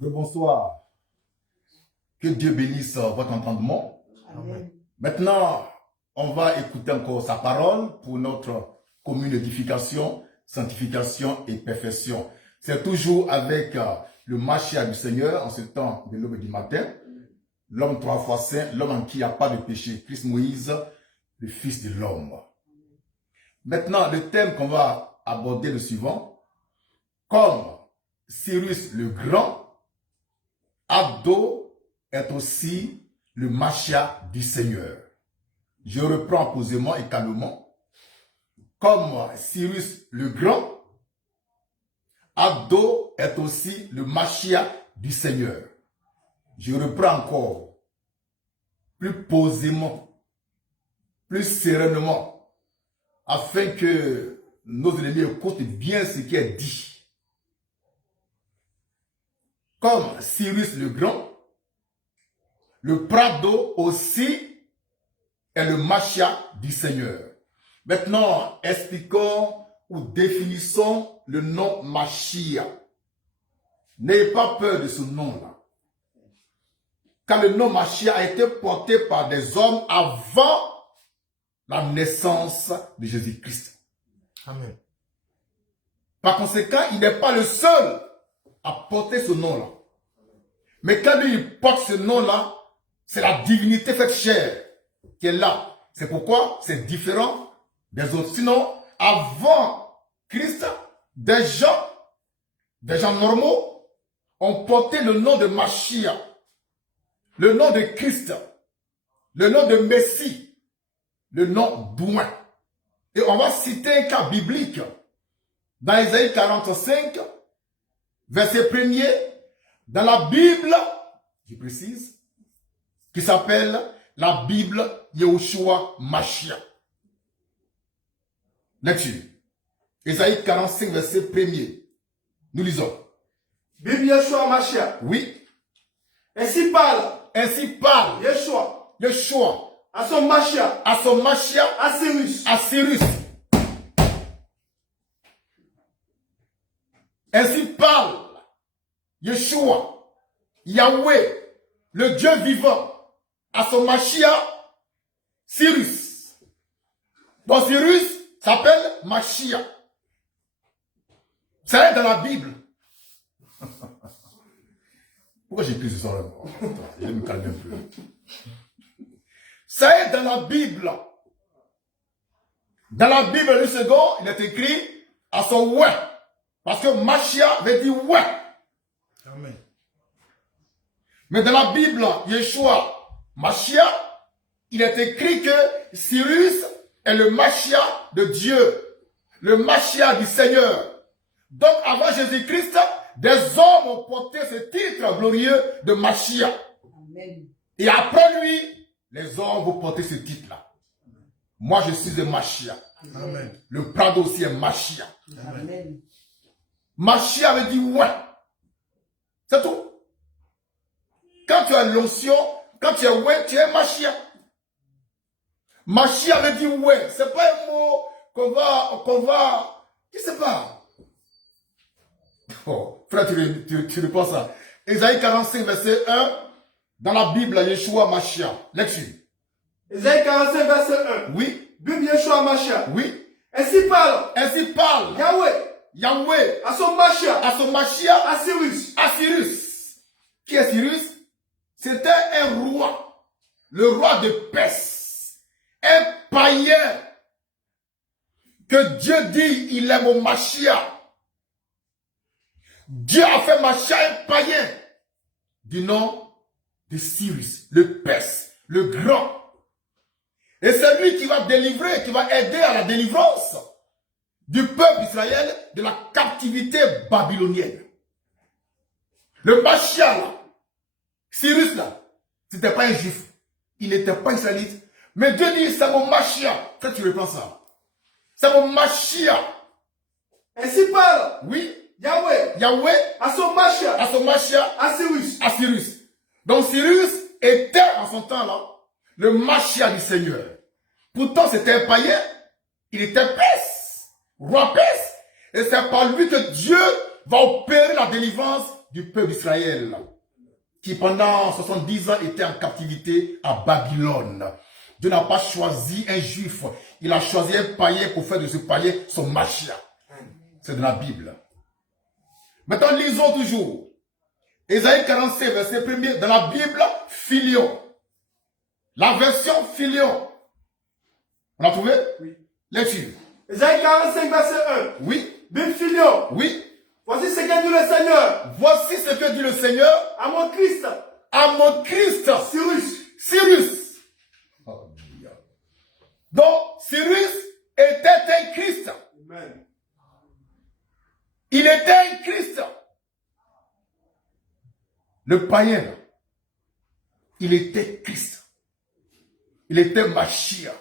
Bonsoir. Que Dieu bénisse votre entendement. Amen. Maintenant, on va écouter encore sa parole pour notre commune édification, sanctification et perfection. C'est toujours avec le Machia du Seigneur en ce temps de l'aube du matin. L'homme 3 fois saint, l'homme en qui il n'y a pas de péché. Christ Moïse, le Fils de l'homme. Maintenant, le thème qu'on va aborder le suivant. Comme Cyrus le Grand, Abdo est aussi le Machia du Seigneur. Je reprends posément et calmement. Comme Cyrus le Grand, Abdo est aussi le Machia du Seigneur. Je reprends encore plus posément, plus sereinement, afin que nos ennemis écoutent bien ce qui est dit. Comme Cyrus le Grand, le Prado aussi est le Machia du Seigneur. Maintenant, expliquons ou définissons le nom Machia. N'ayez pas peur de ce nom-là. Car le nom Machia a été porté par des hommes avant la naissance de Jésus-Christ. Amen. Par conséquent, il n'est pas le seul à porter ce nom-là. Mais quand lui il porte ce nom-là, c'est la divinité faite chair qui est là. C'est pourquoi c'est différent des autres. Sinon, avant Christ, des gens normaux ont porté le nom de Machia, le nom de Christ, le nom de Messie, le nom d'Ouin. Et on va citer un cas biblique dans Isaïe 45, verset 1er, dans la Bible, je précise, qui s'appelle la Bible Yehoshua Machia. Lecture. Isaïe 45, verset 1er. Nous lisons. Bible Yeshua Machia. Oui. Ainsi parle Yeshua à son Machia, à Cyrus. Ainsi parle Yeshua, Yahweh, le Dieu vivant, à son Machia, Cyrus. Donc Cyrus s'appelle Machia. C'est dans la Bible. Pourquoi j'ai pris ce son-là? Je vais me calmer un peu. C'est dans la Bible. Dans la Bible, le second, il est écrit à son ouais. Parce que Machia veut dire ouais. Amen. Mais dans la Bible, Yeshua, Machia, il est écrit que Cyrus est le Machia de Dieu. Le Machia du Seigneur. Donc avant Jésus-Christ, des hommes ont porté ce titre glorieux de Machia. Amen. Et après lui, les hommes vont porter ce titre-là. Moi, je suis un Machia. Amen. Le Prado aussi est Machia. Amen. Machia veut dire ouais. C'est tout. Quand tu as l'onction, quand tu es ouais, tu es Machia. Machia veut dire ouais. C'est pas un mot qu'on va, je sais pas. Oh, frère, tu reprends ça. Isaïe 45, verset 1, dans la Bible, Yeshua Machia. Lecture. Isaïe 45, verset 1. Oui. Bible Yeshua Machia. Oui. Ainsi parle Yahweh, à son Machia, à Cyrus. Qui est Cyrus? C'était un roi, le roi de Perse, un païen, que Dieu dit, il est mon Machia. Dieu a fait Machia un païen, du nom de Cyrus, le Perse, le grand. Et c'est lui qui va délivrer, qui va aider à la délivrance du peuple d'Israël de la captivité babylonienne. Le Machia là, Cyrus là, c'était pas un juif. Il n'était pas israélite. Mais Dieu dit, c'est mon Machia. Quand tu reprends ça, c'est mon Machia. Ainsi parle Oui. Yahweh à son Machia, à Cyrus. Donc Cyrus était en son temps là le Machia du Seigneur. Pourtant c'était un païen. Il était Perse, roi Perse. Et c'est par lui que Dieu va opérer la délivrance du peuple d'Israël, qui pendant 70 ans était en captivité à Babylone. Dieu n'a pas choisi un juif, il a choisi un païen pour faire de ce païen son Mashiach. C'est de la Bible. Maintenant, lisons toujours. Ésaïe 45, verset 1er, dans la Bible, Filion. La version Filion. On a trouvé? Oui. Lecture. Ésaïe 45, verset 1. Oui. Bim Filion. Oui. Voici ce que dit le Seigneur. Voici ce que dit le Seigneur À mon Christ. à mon Christ. Cyrus. Donc, Cyrus était un Christ. Amen. Il était un Christ. Le païen, il était Christ. Il était Mashiach.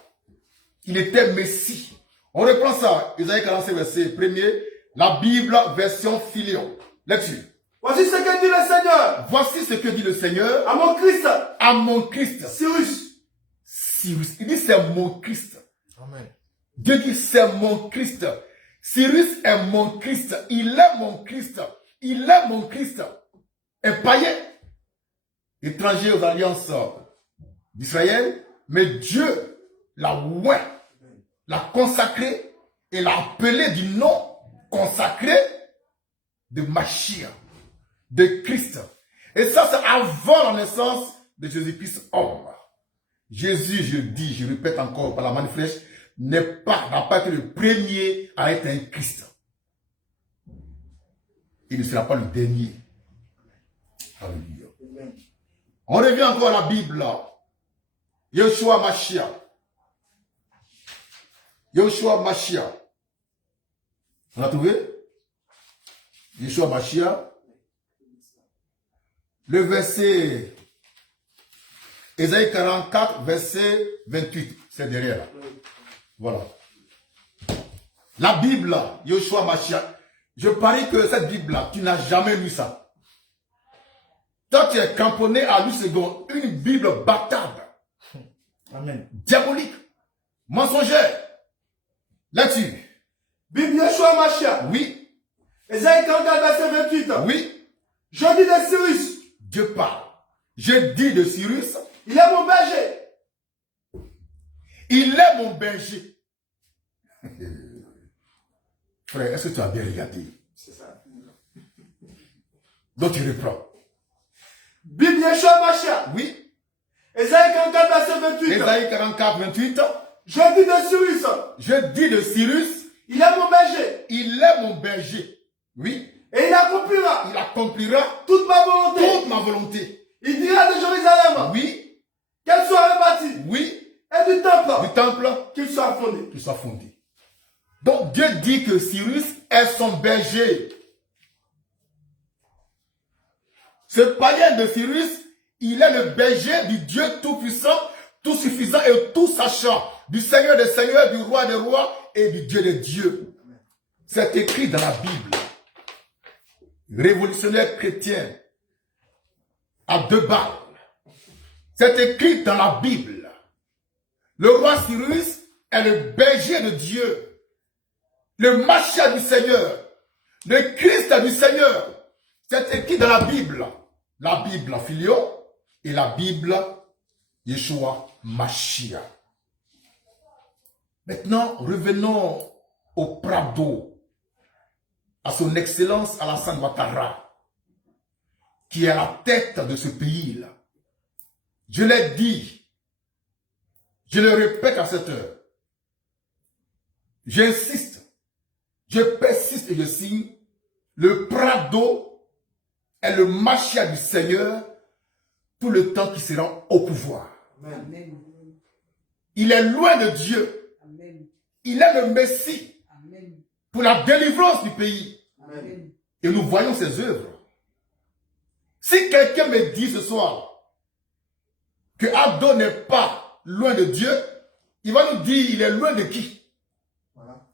Il était Messie. On reprend ça, Isaïe 45, verset 1er, la Bible, version Filion. Lecture. Voici ce que dit le Seigneur. Voici ce que dit le Seigneur À mon Christ. à mon Christ. Cyrus. Cyrus. Il dit c'est mon Christ. Amen. Dieu dit c'est mon Christ. Cyrus est mon Christ. Il est mon Christ. Il est mon Christ. Un païen, étranger aux alliances d'Israël, mais Dieu l'a oint, l'a consacré et l'a appelé du nom consacré de Mashiach, de Christ. Et ça, c'est avant la naissance de Jésus-Christ homme. Jésus, je dis, je répète encore par la main de flèche, n'a pas été le premier à être un Christ. Il ne sera pas le dernier. Alléluia. On revient encore à la Bible. Yeshua Mashiach. Yeshua Mashiach. On a trouvé? Yeshua Mashiach. Le verset Ésaïe 44, verset 28. C'est derrière là. Voilà. La Bible, Yeshua Mashiach. Je parie que cette Bible-là, tu n'as jamais lu ça. Toi, tu es cramponné à lui second. Une Bible bâtarde. Amen. Diabolique. Mensongère. Là-dessus. Bible Yeshua Mashiach. Oui. Ésaïe 44, verset 28. Oui. Je dis de Cyrus. Dieu parle. Je dis de Cyrus. Il est mon berger. Il est mon berger. Frère, est-ce que tu as bien regardé? C'est ça. Donc tu reprends. Bible Yeshua Mashiach. Oui. Ésaïe 44, verset 28. Ésaïe 44, 28. Je dis de Cyrus. Je dis de Cyrus. Il est mon berger. Il est mon berger. Oui. Et il accomplira. Il accomplira Toute ma volonté. toute ma volonté. Il dira de Jérusalem. Oui. Qu'elle soit rebâtie. Oui. Et du temple. Du temple. Qu'il soit fondé. Qu'il soit fondé. Donc Dieu dit que Cyrus est son berger. Ce païen de Cyrus, il est le berger du Dieu tout-puissant, tout-suffisant et tout-sachant, du Seigneur des seigneurs, du roi des rois et du Dieu des dieux. C'est écrit dans la Bible. Révolutionnaire chrétien à 2 balles. C'est écrit dans la Bible. Le roi Cyrus est le berger de Dieu. Le Mashiach du Seigneur. Le Christ du Seigneur. C'est écrit dans la Bible. La Bible en Filion et la Bible Yeshua Mashiach. Maintenant, revenons au Prado, à son excellence Alassane Ouattara, qui est à la tête de ce pays-là. Je l'ai dit, je le répète à cette heure. J'insiste, je persiste et je signe, le Prado est le Mashiach du Seigneur tout le temps qu'il sera au pouvoir. Amen. Il est loin de Dieu. Amen. Il est le Messie Amen. pour la délivrance du pays. Amen. Et nous voyons ses œuvres. Si quelqu'un me dit ce soir que Abdo n'est pas loin de Dieu, il va nous dire il est loin de qui? Voilà.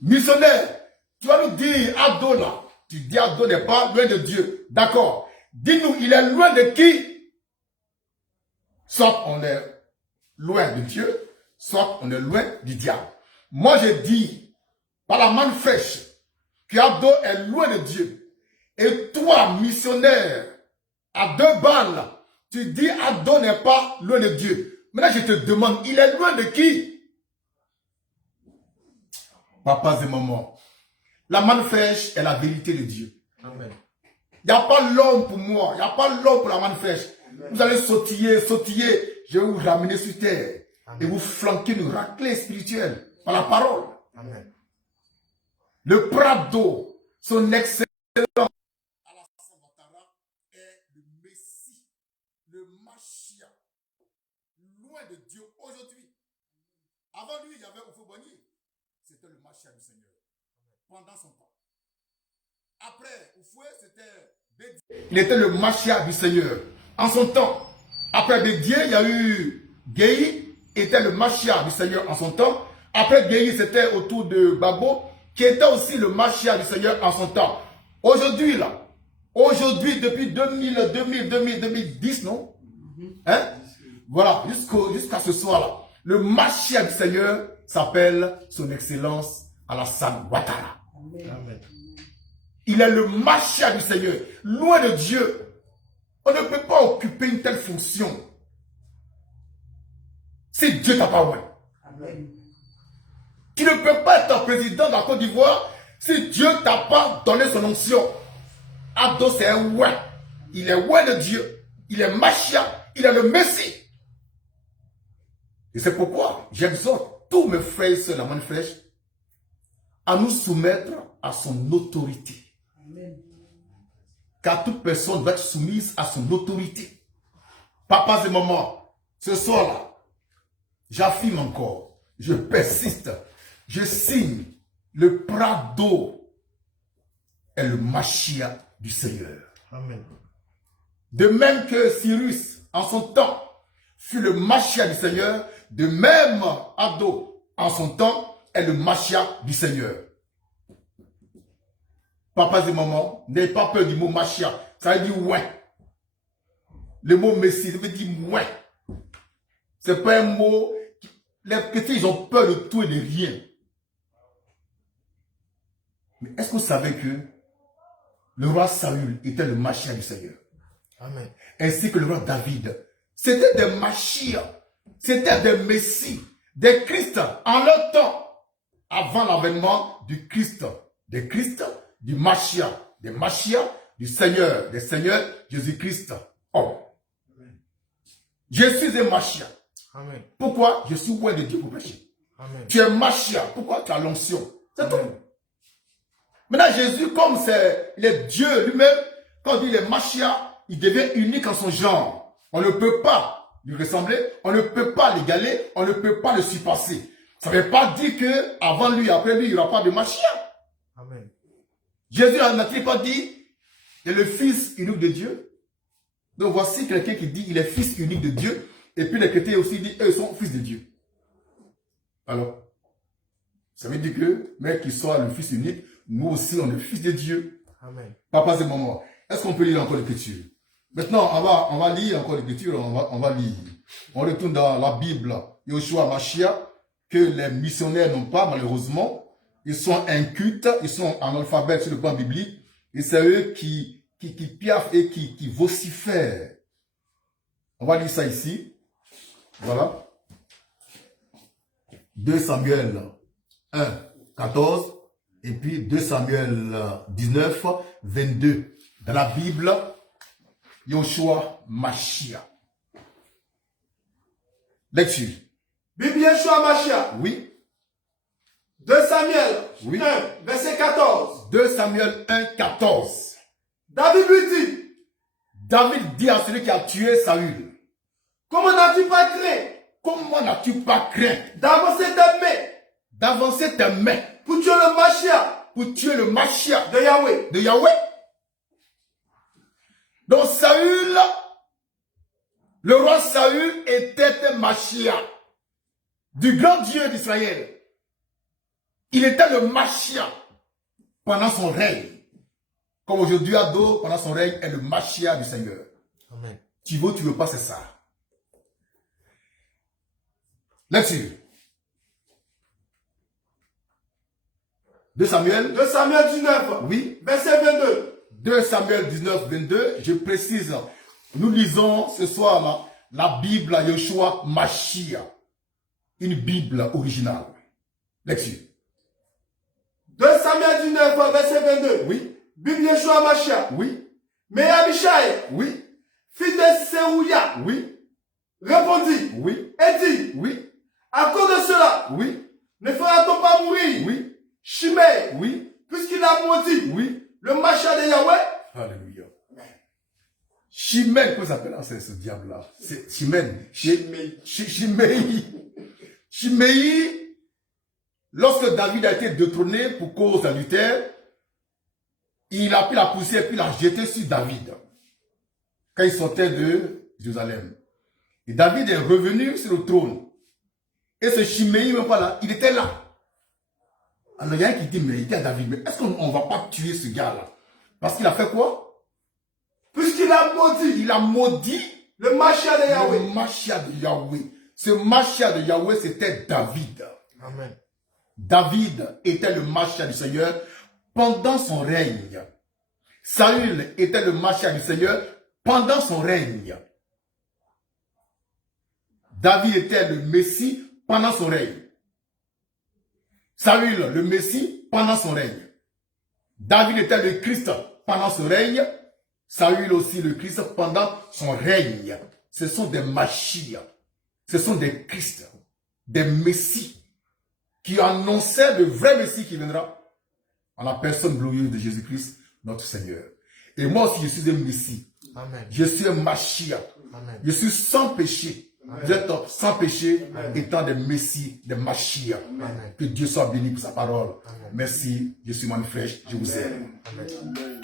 Missionnaire, tu vas nous dire Abdo là. Tu dis Abdo n'est pas loin de Dieu. D'accord. Dis-nous, il est loin de qui? Soit on est loin de Dieu, soit on est loin du diable. Moi je dis, par la main fraîche, que Ado est loin de Dieu, et toi, missionnaire, à 2 balles, tu dis Ado n'est pas loin de Dieu. Maintenant, je te demande, il est loin de qui? Papas et mamans, la manne fraîche est la vérité de Dieu. Amen. Il n'y a pas l'homme pour moi, il n'y a pas l'homme pour la manne fraîche. Vous allez sautiller, je vais vous ramener sur terre. Amen. Et vous flanquer une raclée spirituelle par la parole. Amen. Le Prado, son excellent est le Messie, le Machia, loin de Dieu aujourd'hui. Avant lui, il y avait Oufoboni. C'était le Machia du Seigneur. Pendant son temps. Après, Oufoué, c'était Bédié. Il était le Machia du Seigneur. En son temps. Après Bédié, il y a eu Guéhi, était le Machia du Seigneur en son temps. Après Guéhi, c'était autour de Babo, qui était aussi le Machia du Seigneur en son temps. Aujourd'hui, là, aujourd'hui, depuis 2010, non? Hein? Voilà, jusqu'à ce soir-là. Le Machia du Seigneur s'appelle son Excellence Alassane Ouattara. Amen. Il est le Machia du Seigneur. Loin de Dieu. On ne peut pas occuper une telle fonction si Dieu t'a pas oint. Amen. Tu ne peux pas être président de la Côte d'Ivoire si Dieu t'a pas donné son onction. Ado, c'est un oint. Il est oint de Dieu. Il est Machia. Il est le Messie. Et c'est pourquoi j'exhorte tous mes frères et sœurs, la manne fraîche, à nous soumettre à son autorité. Amen. Car toute personne doit être soumise à son autorité. Papas et mamans, ce soir-là, j'affirme encore, je persiste, je signe, le Prado est le Machia du Seigneur. Amen. De même que Cyrus, en son temps, fut le Machia du Seigneur, de même Ado, en son temps, est le Machia du Seigneur. Papas et mamans, n'ayez pas peur du mot Machia. Ça veut dire ouais. Le mot Messie, ça veut dire ouais. C'est pas un mot. Les chrétiens, ils ont peur de tout et de rien. Mais est-ce que vous savez que le roi Saül était le Machia du Seigneur? Amen. Ainsi que le roi David. C'était des Machia. C'était des Messies. Des Christ en leur temps. Avant l'avènement du Christ. Des Christ. Du Machia, des Machia, du Seigneur, des Seigneurs, Jésus-Christ. Oh. Je suis un Machia. Amen. Pourquoi? Je suis loin de Dieu pour pécher. Amen. Tu es Machia. Pourquoi? Tu as l'onction. C'est tout. Maintenant, Jésus, comme il est Dieu lui-même, quand il est Machia, il devient unique en son genre. On ne peut pas lui ressembler, on ne peut pas l'égaler, on ne peut pas le surpasser. Ça ne veut pas dire que avant lui, après lui, il n'y aura pas de Machia. Amen. Jésus n'a-t-il pas dit, il est le fils unique de Dieu? Donc voici quelqu'un qui dit, il est fils unique de Dieu. Et puis les chrétiens aussi disent, eux sont fils de Dieu. Alors, ça veut dire que, mais qu'il soit le fils unique, nous aussi on est fils de Dieu. Amen. Papas et mamans, est-ce qu'on peut lire encore l'écriture? Maintenant, on va lire encore l'écriture, on va lire. On retourne dans la Bible, Yoshua Machia, que les missionnaires n'ont pas malheureusement. Ils sont incultes, ils sont analphabètes sur le plan biblique. Et c'est eux qui piaffent et qui vocifèrent. On va lire ça ici. Voilà. 2 Samuel 1, 14. Et puis 2 Samuel 19, 22. Dans la Bible, Yoshua Machia. Lecture. Bible Yoshua Machia. Oui. 2 Samuel Oui. 1, verset 14. 2 Samuel 1, 14. David lui dit, David dit à celui qui a tué Saül, comment n'as-tu pas craint comment n'as-tu pas craint d'avancer tes mains d'avancer tes mains pour tuer le Machia pour tuer le Machia de Yahweh? de Yahweh? Donc Saül, le roi Saül était un Machia du grand Dieu d'Israël. Il était le Machia pendant son règne. Comme aujourd'hui, Ado, pendant son règne, est le Machia du Seigneur. Amen. Tu veux pas, c'est ça. Lecture. 2 Samuel. 2 Samuel 19. Oui. Verset 22. 2 Samuel 19, 22. Je précise, nous lisons ce soir la Bible à Yeshua Mashiach. Une Bible originale. Lecture. 2 Samuel 19, verset 22. Oui. Bible Yeshua Mashiach. Oui. Mais Abishai, Oui. fils de Serouya, Oui. répondit Oui. et dit, Oui. à cause de cela, Oui. ne fera-t-on pas mourir Oui. Shimei, Oui. puisqu'il a maudit Oui. le Mashiach de Yahweh? Alléluia. Chimène, comment ça s'appelle ce diable-là? C'est Chimène. Shimei, lorsque David a été détrôné pour cause d'adultère, il a pris la poussière et puis l'a jeté sur David. Quand il sortait de Jérusalem. Et David est revenu sur le trône. Et ce Shimei, même pas là, il était là. Alors il y a un qui dit, mais il dit à David, mais est-ce qu'on ne va pas tuer ce gars-là? Parce qu'il a fait quoi? Puisqu'il a maudit. Il a maudit le Mashiach de Yahweh. Le Mashiach de Yahweh. Ce Mashiach de Yahweh, c'était David. Amen. David était le Mashiach du Seigneur pendant son règne. Saül était le Mashiach du Seigneur pendant son règne. David était le Messie pendant son règne. Saül, le Messie, pendant son règne. David était le Christ pendant son règne. Saül aussi le Christ pendant son règne. Ce sont des Mashiach. Ce sont des Christ, des Messies qui annonçaient le vrai Messie qui viendra en la personne glorieuse de Jésus-Christ, notre Seigneur. Et moi aussi, je suis un Messie. Amen. Je suis un Mashiach. Amen. Je suis sans péché. Amen. Vous êtes sans péché, Amen. étant des Messies, des Mashiach. Amen. Que Dieu soit béni pour sa parole. Amen. Merci. Je suis Manifresh. Je vous aime. Amen.